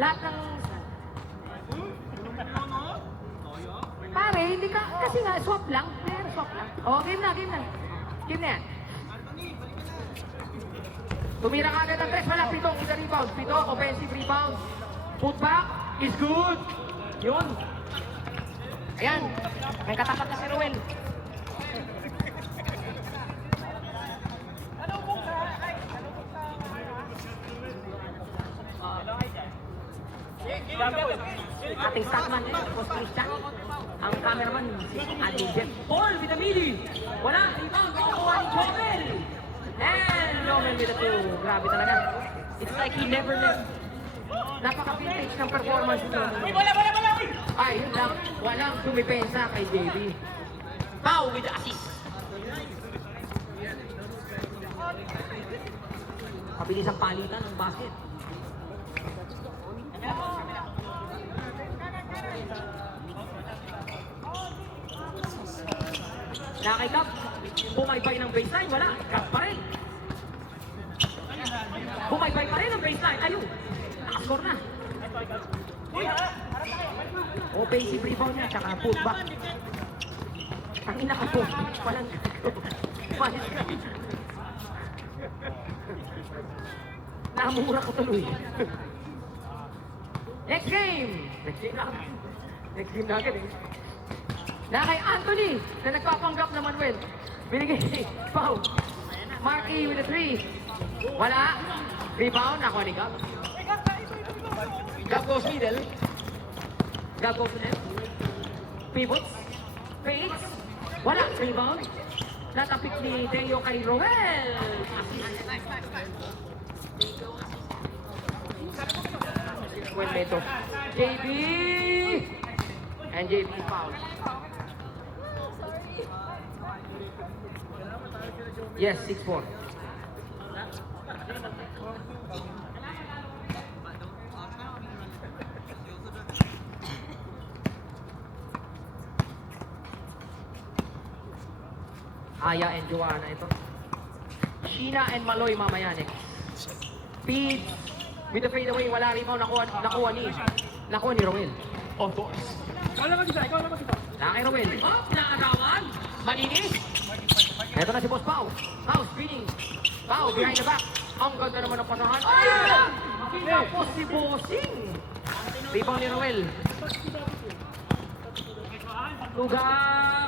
Lahat ng... Pare, hindi ka... Kasi nga, swap lang. Swap lang. O, game na. Game na yan. Tumira ka agad ang 3. Wala, 7 is the rebound. 7, offensive rebound. Putback is good. Yun. Ayan. May katapat na si Ruel. Ating stockman tapos Christian. Ang cameraman, si Andy Jeff. Paul with the midi. Wala, rebound. Makukuha ni Joel. And Roman with the 2. Grabe talaga. It's like he never left. Napaka-vintage ng performance nito. Ay, yun lang. Walang dumipensa kay JB. Pau with the assist. Pabilis ang palitan ng basket. Nakikap, bumaybay ng baseline, wala, cut pa rin. Bumaybay pa rin ang baseline, ayun, nakascore na. Offensive rebound niya, tsaka putback. Ang ina ka po, walang malis ka. Namura ko tuloy. Next game na agad eh. Na kay Anthony na nagpapanggap na Manuel. Binigay Pau. Marky with a 3. Wala. Rebound. Nakuha ni Gab. Gab goes middle. Gab goes left. Pivots. Fades. Wala. Rebound. Natapik ni Deo kay Roel. Well, Beto. JB. And JB foul. Yes, 6-4. Aya and Joanna ito. Sheena and Maloy mamaya next. Speed. With the fadeaway, wala rebound. Nakuha ni Roel. Of course. Ikaw naman isa. Nakay Roel. Oh, nakagawan. Malinis. Ito na si Boss Pau. Pau spinning. Pau behind the back. Ang ganda naman ng pasahan. Ay! Tapos si Bossing. Rebound ni Roel. Lugar.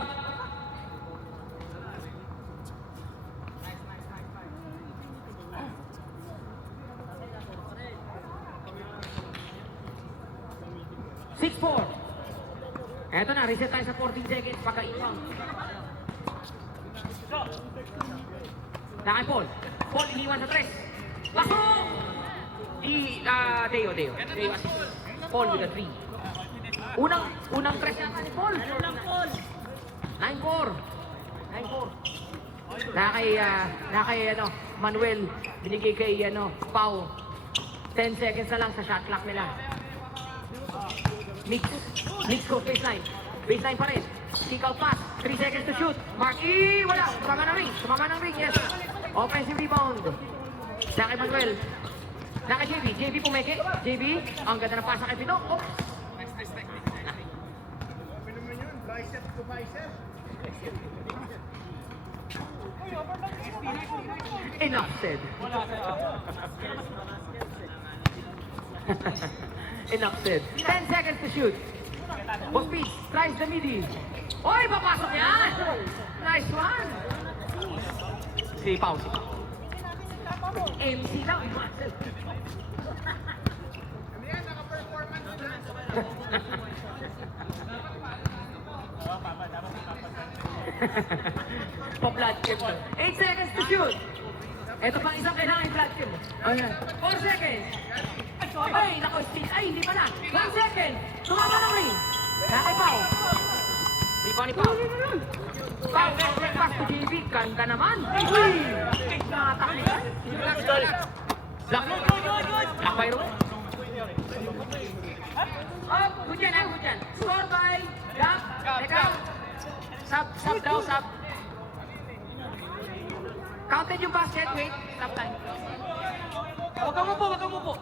Eto na, reset tayo sa 14 seconds pagka-inbound. Nakay Paul. Paul, iniwan sa 3. Pasok! Deo assist. Paul with a 3. Unang 3 yata ni Paul. 9-4. Nakay Manuel, binigay kay Pau. 10 seconds na lang sa shot clock nila. Mix go baseline. Baseline pa rin. Kick out pass. 3 seconds to shoot. Marky, wala. Sumama ng ring. Yes. Offensive rebound. Nakay Manuel. Nakay JB. JB pumeke. JB. Ang ganda ng pasa kay Pino. Oops. Bicep to bicep. Enough said. Enough said. 10 seconds to shoot. Boss Pete tries the midi. Oy, papasok yan! Nice one! Si Pau. MC lang. Ano yan? Naka-performance na. Pa-blood tip. 8 seconds to shoot. Ito pang isang kailangan yung blood tip. Ayan. 4 seconds. Ay, nako, speed. Ay, hindi pa na. 1 second. Tumama ng ring. Nakay Pau. Rebound ni Pau. Pau, pass to JB. Ganda naman. Uy! Nakataklikan. Block. Block by Roel. Oh, good yan. Score by Gab. Teka. Sub daw. Counted yung basket. Wait. Stop time. Huwag kang mupo.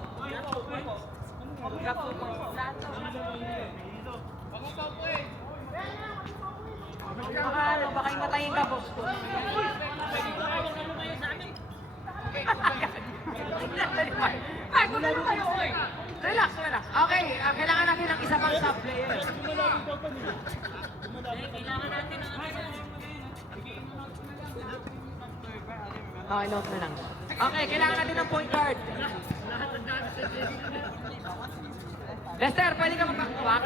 Baka himatayin ka, boss ko. Ay, gumano kayo, oy. Relax, relax. Okay, kailangan natin ng isa pang sub-player. Okay, note na lang. Okay, kailangan natin ng point guard. Lester, pwede ka mag-back-to-back?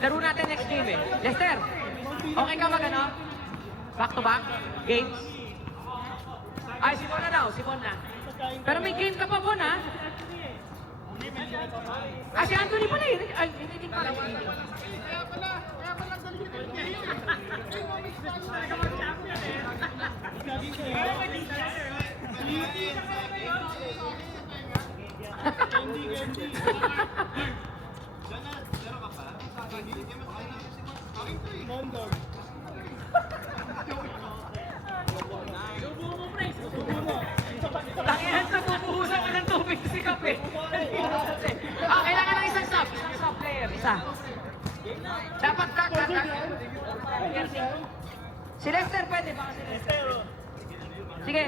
Laro natin next game eh. Lester, okay ka mag-ano? Back-to-back? Games? Ay, si Bon na daw, si Bon na. Pero may game ka pa, Bon, ha? Ah, si Anthony pala yun. Ay, hindi pala. Kaya pala Tangihan sa bubuhusan ka ng tubig si Kape. Ah, kailangan ng isang sub player, isa. Dapat si Lester pwede ba? Si Lester. Sige,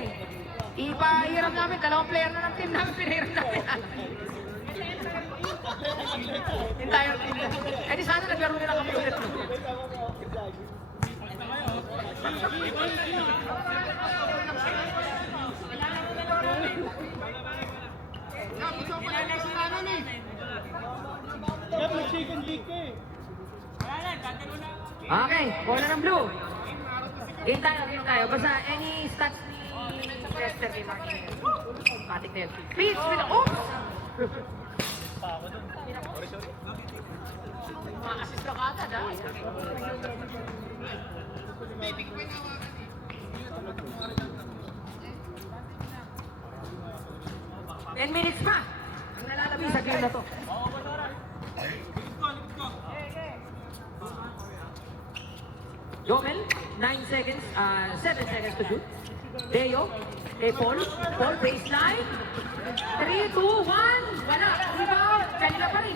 ipahiram namin, dalawang player na ng team namin, pinahiram namin. Entire team na. Eh di sana naglaro nila kami ulit. Okay, bola ng blue. Game tayo. Basta any stats ni Lester kay Marky. Patik na yun. Please, oops! Maka-assist ka agad, ha? 10 minutes pa ang nalalabi sa game na to. Jomel, 9 seconds, 7 seconds to shoot. Deo, kay Paul, baseline. 3, 2, 1, wala. Rebound, kanila pa rin.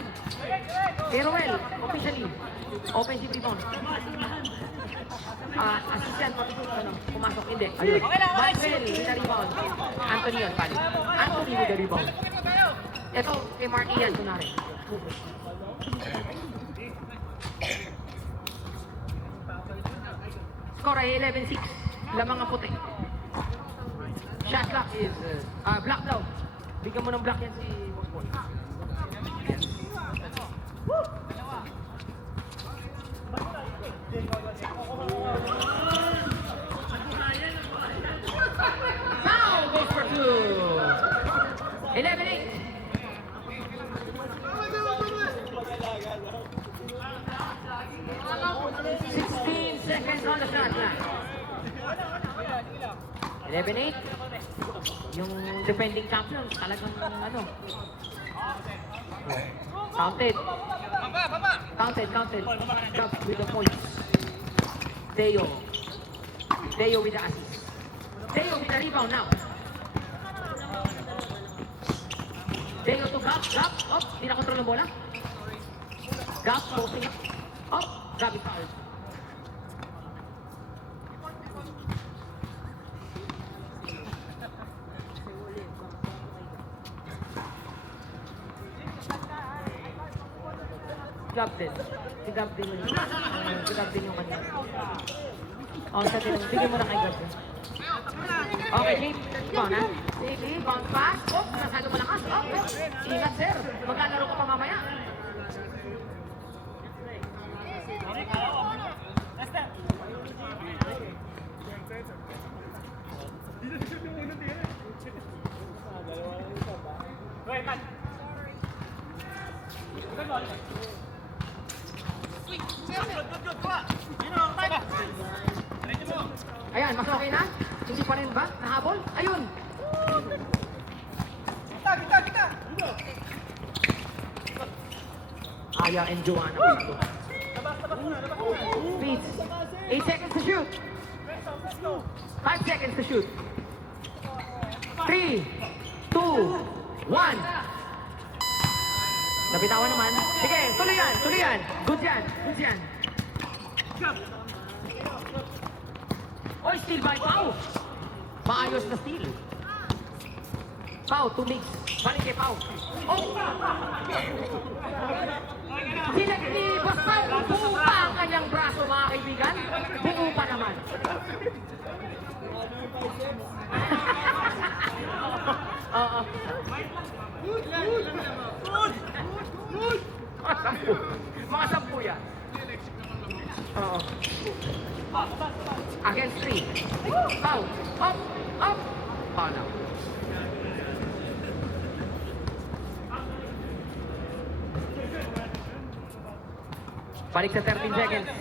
Teruel, officially, offensive rebound. Assistant, pumasok, hindi. Ayun. Maxwell, with the rebound. Anthony yun, pali. Anthony with the rebound. Ito, kay Marky yan, kunwari. Score ay 11-6. Lamang ang puti. Shot clock is, block daw. Bigyan mo ng block yan si Boy. Foul goes for 2. 11-8. 16 seconds on the shot clock. 11-8. Yung defending champion, talagang ano. Counted. Counted. Drop with the points. Deo with the assist. Deo with the rebound now. Deo to Gap. Up, hindi na control ng bola. Gap, posting up. Up, Gap is fouled. Gap din. Si Gap din yun. Si Gap din yung kanya. Sa din. Bigyan mo na kay Gap din. Okay, Jake. Rebound, ha? Sige, bounce pass. Nasado malakas. Ingat, sir. Maglalaro ka pa mamaya. Ayan, mas okay na? Hindi pa rin ba? Nahabol? Ayun! Kita! Aya and Joanna. Beats. 8 seconds to shoot. 5 seconds to shoot. 3, 2, 1. Nabitawan naman. Sige, tuloy yan, tuloy yan. Good yan, good yan. Oy, steal by Pau. Maayos na steal. Pau, 2 mix. Balik kay Pau. Oh! Pinaglibas pa. Buo pa ang kanyang braso, mga kaibigan. Buo pa naman. Oo. Mga 10 yan. Oo. Against 3. Pau. Up. Up. Pau na. Balik sa 13 seconds.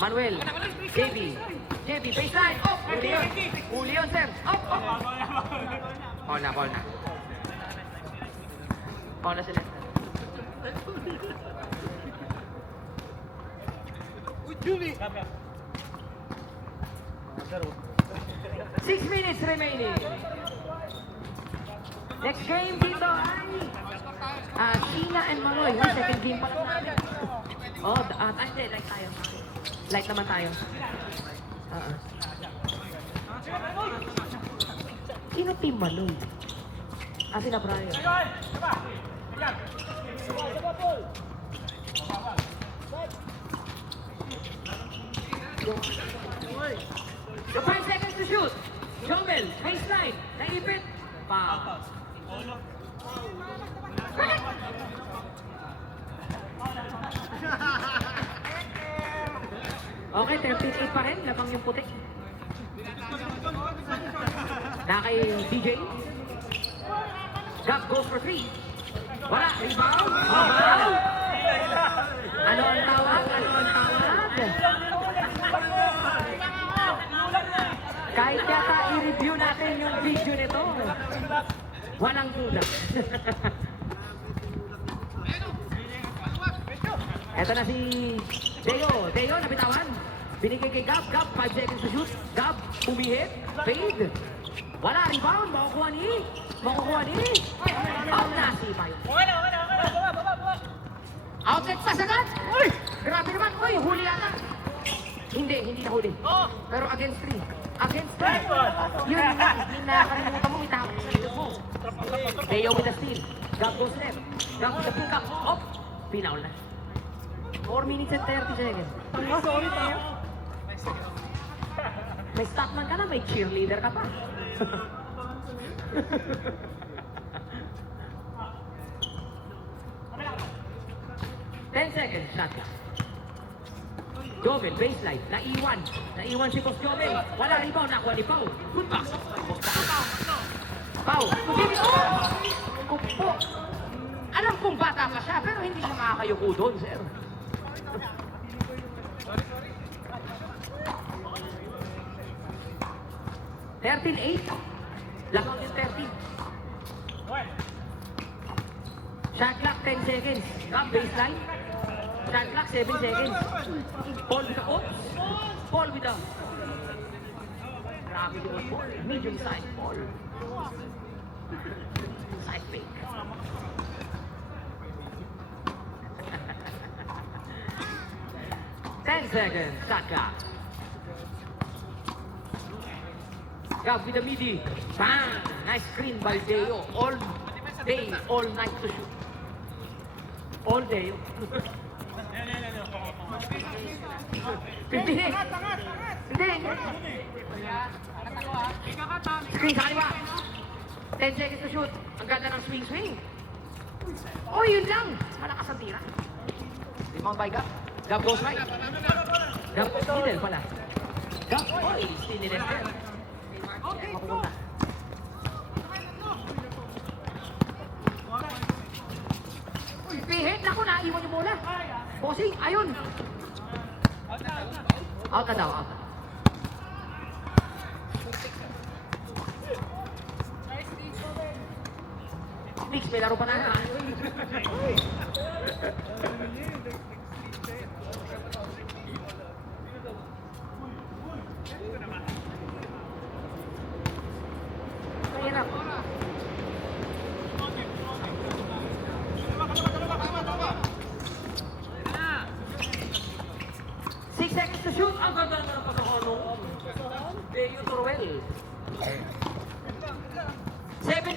Manuel. JB. JB. Baseline. Up. Huli yun. Huli yun, sir. Up. Up. Call na, call na. Call na sila. 6 minutes remaining. Next game dito ay Sheena and Maloy. Yung second game pa lang natin. Oh, hindi. Like tayo. Like naman tayo. Sino team Maloy? Sina Brian. The 5 seconds to shoot. Jomel, baseline, naipit. Pa. Okay, 13-8 pa rin. Labang yung puti. Na kay DJ. Gab goes for 3. Wala, rebound. Rebound. Ano ang tawag? Ano ang tawag? Kahit yata i-review natin yung video nito. Walang duda. Eto na si Deo. Deo, nabitawan. Binigay kay Gab. Gab, 5 seconds to shoot. Gab, umihit. Fade. Wala, rebound. Makukuha ni. Makukuha ni. Out na si Bayo. Outlet pa sagad. Uy! Grabe naman. Uy, huli yata. Hindi na huli. Pero against 3. Against 3. Yun na. Nakalimutan mo. Itapos sa likod mo. Deo with the steal. Gab goes left. Gab with the pick up. Up. Pinaul na. 4 minutes and 30 seconds. Sorry tayo. May stockman ka na, may cheerleader ka pa. Ten seconds, shot clock. Jomel, baseline, naiwan. Naiwan si Boss Jomel. Wala rebound, nakuha ni Pau. Good pass. Pau, hindi ko. Kupo. Alam kong bata ka siya, pero hindi siya makakayuko doon, sir. Sorry. 13-8. Lakang yung 13. Shot clock, 10 seconds. Gab, baseline. Shot clock, 7 seconds. Paul with the oops. Paul with the... Grabe yung ball. Medium side ball. Side fake. Ten seconds. Shot clock. Gab with the midi. Bang! Nice screen by Deo. All day, all night to shoot. All day. 15 eh. Hindi. Screen sa kaliwa. 10 seconds to shoot. Ang ganda ng swing. Oh, yun lang. Malakas ang tira. Rebound by Gab. Gab goes right. Gab, middle pala. Gab, oy, still ni Lester. Mapupunta. Pihit, naku, naiwan yung bola. Bossing, ayun. Out na daw, out na. Mix, may laro pa na. Mahirap.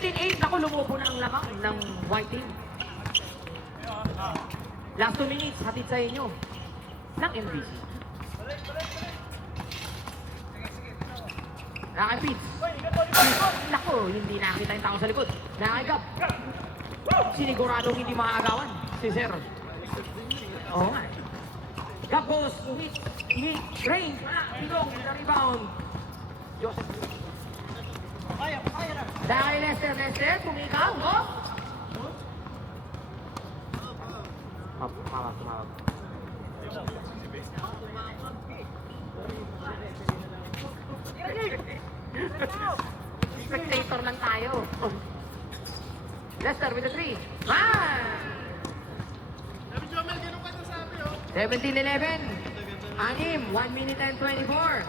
17-8, ako lumupo na ang lamang ng white team. Last 2 minutes, hatid sa inyo ng MVC. Nakakipit. Naku, hindi nakakita yung tao sa likod. Nakakigap. Siniguradong hindi makakagawan. Si Sir. Oo nga. Gap goes, hit, range, wala, bilong, the rebound. Joseph. Dahil Lester, pumikaw, oh! Tumawag. Spectator lang tayo. Lester with the 3. Man! Sabi Jomel, ganun ka nasabi, oh. 17-11. Anim, 1 minute and 24.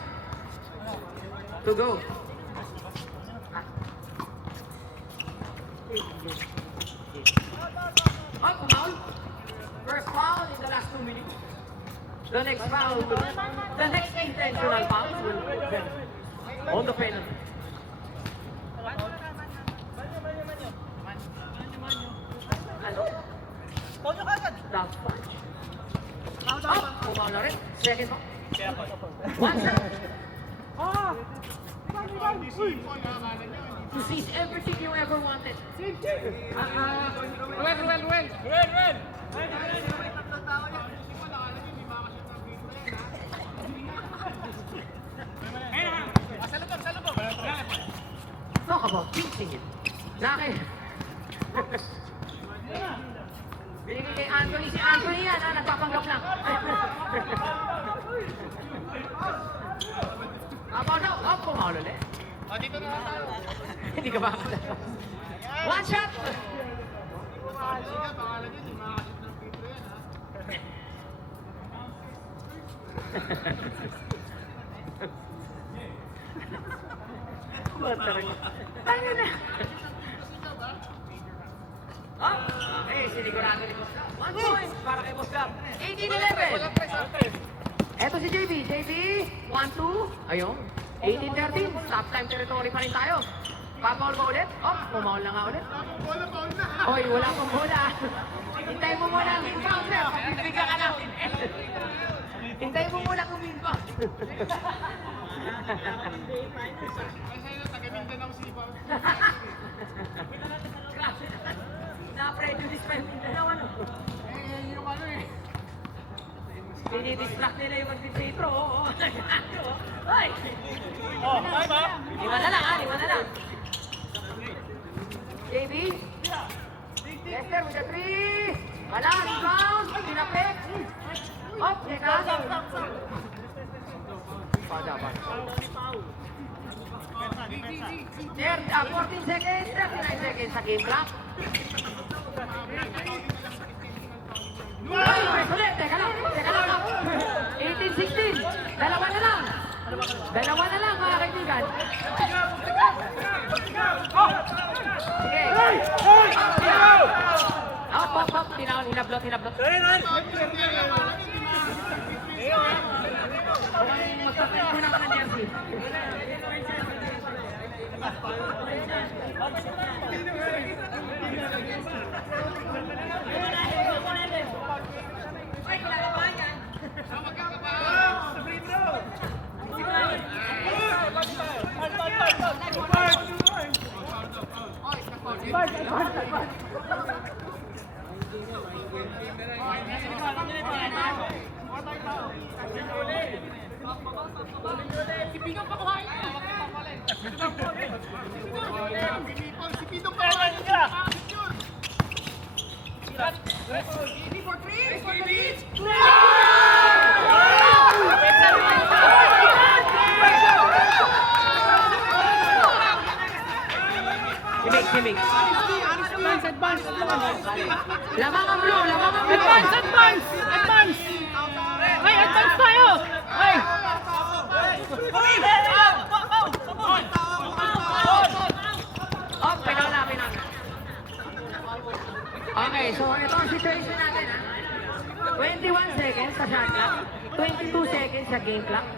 To go. Oh, foul. First foul in the last 2 minutes. The next foul, the next intentional foul will on the penalty. Ano? That's fine. Oh, foul na rin. Second foul. One shot. Hindi sipon, nakakala nyo. To seize everything you ever wanted. Ruel! Talk about pinching it. Naki. Binigay kay Anthony. Si Anthony yan, ha? Nagpapanggap lang. About now. Oh, pumaulo ulit. Dito na tayo. Hindi ka ba makatapos? One shot! Sige, pangalan nyo, hindi makakasip ng Pedro yan, ha? What talaga? Tayo na! Oh, eh, sinigurado ni Boss Gab. 1 point para kay Boss Gab. 18-11. Eto si JB. JB, 1-2. Ayun. 18-13. Stop time territory pa rin tayo. Papaul ba ulit? Oh, pumaul na nga ulit. Bola, paul na. Oy, wala pang bola. Hintayin mo muna ang inbound, sir. Pagbibigyan ka namin. Hintayin mo muna ang inbound. Ay, sa'yo, taga-Mindanao Sipaw. Grabe. Na-prejudice pa yung Mindanao, ano? Eh, yung ano eh. Dinidistract nila yung mag-Petro. Hoy! Oh, time up. Lima na lang, ha? Lima na lang. JB? Lester with the 3. Wala, rebound. Tinapik. Hop, teka. Pada. There, 14 seconds, 39 seconds sa game clock. Ay, press ulit. Teka lang. 18-16. Dalawa na lang. Dalawa na lang, mga kaibigan. Sige. Hop. Hinablot. Magpapit mo na ka ng jersey. Ay, kinakabahan yan. Si Pidong pa kayo niya. Himig. Advance. Lamang ang blue. Advance. Ay, advance tayo. Ay. Oh, pinal na. Okay, so ito ang situation natin, ha? 21 seconds sa shot clock, 22 seconds sa game clock.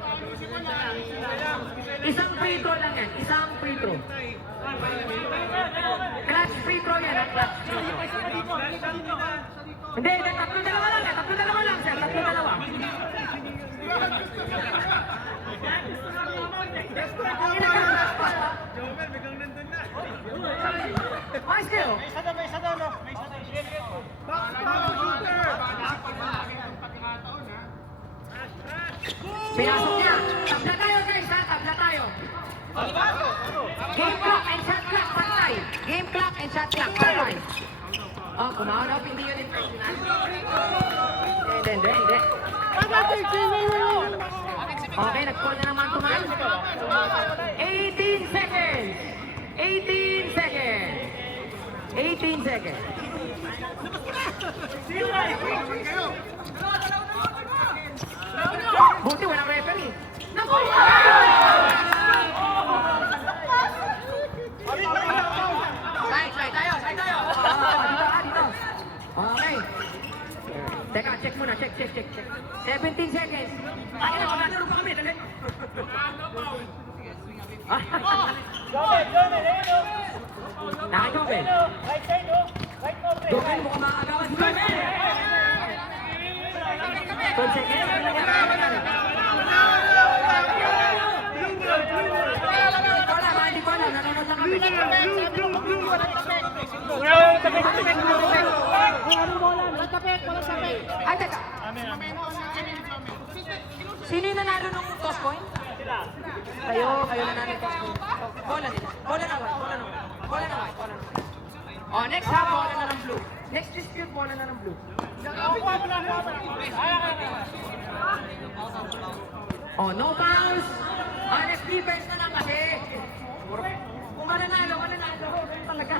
Isang free throw lang yan, isang free throw. yan, ang clutch. Hindi, tatlo dalawa lang, tatlo dalawa lang, sir, tatlo dalawa. Ay, still. Pinasok niya. Tabla tayo, guys, ha? Tabla tayo. Game clock and shot clock, pantay. Game clock and shot clock, pantay. Oh, kumahanap, hindi yun yung personal. Hindi. Okay, nag-call na ng man-to-man. 18 seconds. 18 seconds. 18 seconds. Buti walang referee. Naku! Side tayo. Dito. Okay. Teka, check muna. Check. 17 seconds. Ay, nakalaro pa kami. Dali. Naka Jobel. Jobel, mukhang makakagawa si Jobel. 12 seconds. Hindi ko alam. Nanonood lang kami. Ay, teka. Sino yung nanalo nung toss coin? Kayo nanalo ng toss coin. Bola nila. Bola na white. Oh, next ha, bola na ng blue. Next dispute, bola na ng blue. Oh, no fouls. Honest defense na lang kasi. Kung mananalo. Talaga.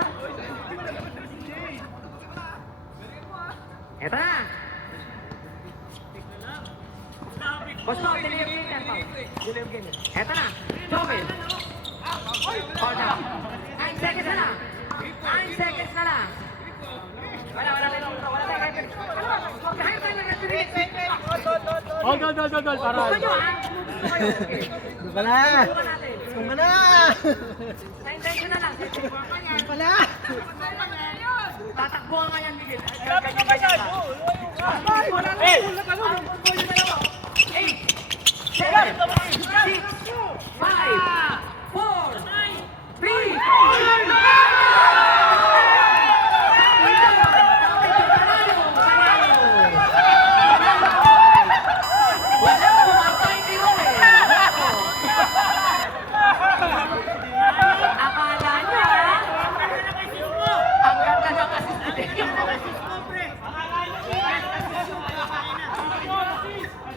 Eto na. Boss mo, deliver game yan, Pao. Deliver game yan. Eto na. Jobel. Call down. 9 seconds na lang. 9 seconds na lang. Wala tayo referee. Magkahayin tayo ng referee. Gol, para. Gusto nyo, ha? Gusto na. Subukan natin. Sa intention na lang. Tatakbo nga yan, Miguel. Dapat ka ba siya? 8, 7, 6, 5,